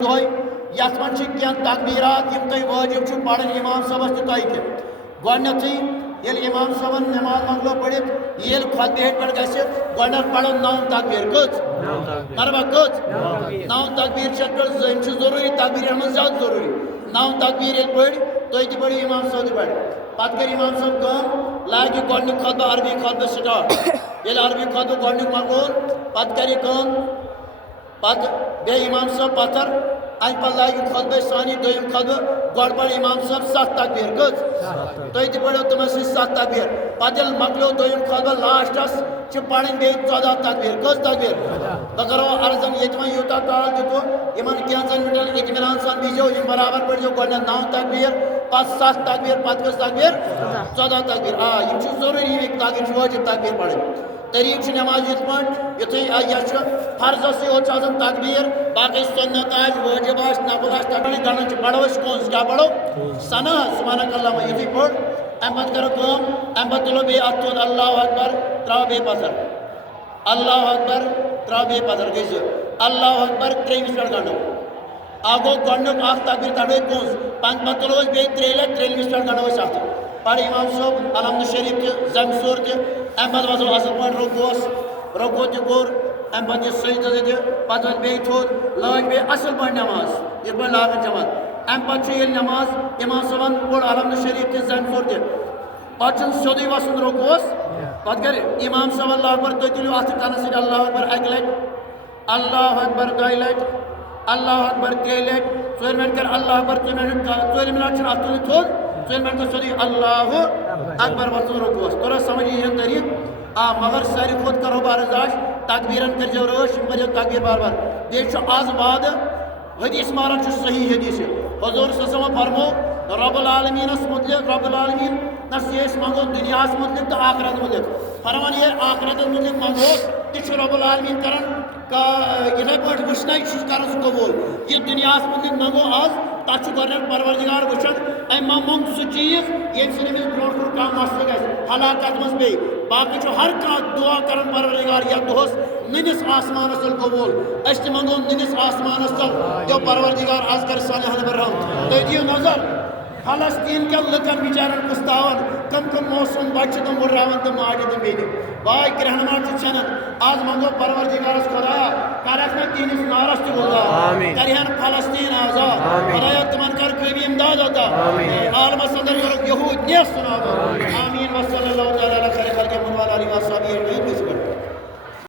यथ मन तकबीरात वाजिब पढ़न इमाम साहब तह गथी इमाम साहब नमाज मंगलो पढ़ित ये खुतबे पे गो पढ़ो 9 तकबीर कच मरबा कच 9 तकबीर जरूरी तकबीर मज ज्यादा जरूरी 9 तकबीर पढ़ तुम पढ़ो इमाम साहब पढ़ पत कर इमाम साहब लागे गो खुतबा अरबी खुतबा स्टार्ट ये अरबी खुतबा गो मंगोल पत कर पत बे इमाम साहब पत्थर अ पे लागे खुतबे सानी दोम खुतबह गो पढ़ इमाम साहब 7 तकबीर कच तुम पढ़ो तुम 7 तकबीर पे मकलो दोम खुतबह लास्टस पढ़ बे 14 तकबीर कच तकबीर बह करो अर्जन ये यूत काल दितो इन कैंसन मिनटन इतमान सान दीजो बराबर पढ़ो गो 9 तकबीर पत 7 तकबीर पत कस तकबीर 14 तकबीर जरूरी तकबीर वाजिब तकबीर पढ़ तरीक नमाज युथु फर्ज तकबीर बाकी सुन्नत वाजिब नफल तकबीर गणन पढ़ो कौन क्या पढ़ो सना सुब्हानकल्लाह युथु पढ़ अम पे करो अम पे तुलो बे अतुल अल्लाह अकबर त्रा बे पत्थर अल्लाह अकबर त्रा बे पत्थर गई अल्लाह अकबर 23 पे गणो आगो गो तकबीर कड़ो कौन पन पे तुलो बे 3 पे गणो पढ़ इमाम साहब अलहमद शरीफ त जमसूर त अम पे वसो असल पे रोको तोर अम पे सजद पे बे थोद लाग बे असल पे नमाज ये पे लागन जमात अम पे नमाज इमाम साहब पोड़ अलहमद शरीफ त जमसूर त पे सोद वसन रोकोस पे कर इमाम साहब अल्लाह अकबर तुम तुलो अथ कन अल्लाह अकबर 1 लट अल्लाह अकबर 2 लट अल्लाह अकबर 3 लट 4 मिनट कर अल्लाह अकबर 4 मिनट अत थोद 4 मिनट सोदी अल्लाह अकबर वसन रोकोस तोरा समझ ये तरीक मगर सारी खुद करो बारदाश तकबीरन कर जो रोश पर तकबीर बार बार बे आज बाद हदीस मारन सही हदीस हुजूर सल्लल्लाहु फरमो रब्बुल आलमीन मुतलिक रब्बुल आलमीन नस मंगो दुनिया मुतलिक तो आखिरत मुतलिक फरमान ये आखिरत मुतलिक मंगो तह रब्बुल आलमीन करन का इथे पे वुचन कर कबूल ये दुनिया मुतलिक मंगो आज तथ गो परवरदिगार वुचन अम मंग सह चीज ये ब्रो कह मसल ग हलाकत मज बे बाकी हर कह दुआ कर परवरदिगार या दोस ननिस आसमानस तल कबूल अस मंगो ननिस आसमानस तल तो परवरदिगार आज कर साल रहम तुम दियो नजर फलस्तीन के लुकन बिचारन कुस्तावन कम मौसम बच्चे तुम बुर्रावन तो माटे तुम बेनी वाई रहनुमा छनन आज मंगो परवरदिगारस खुदाया करख में तीनिस नारस तो गुजार करहन फलस्तीन आजाद खुदाया तुमन कर कभी इमदाद होता आलम सदर यहूद ने सुना आमीन व सल्लल्लाहु अलैहि व सल्लम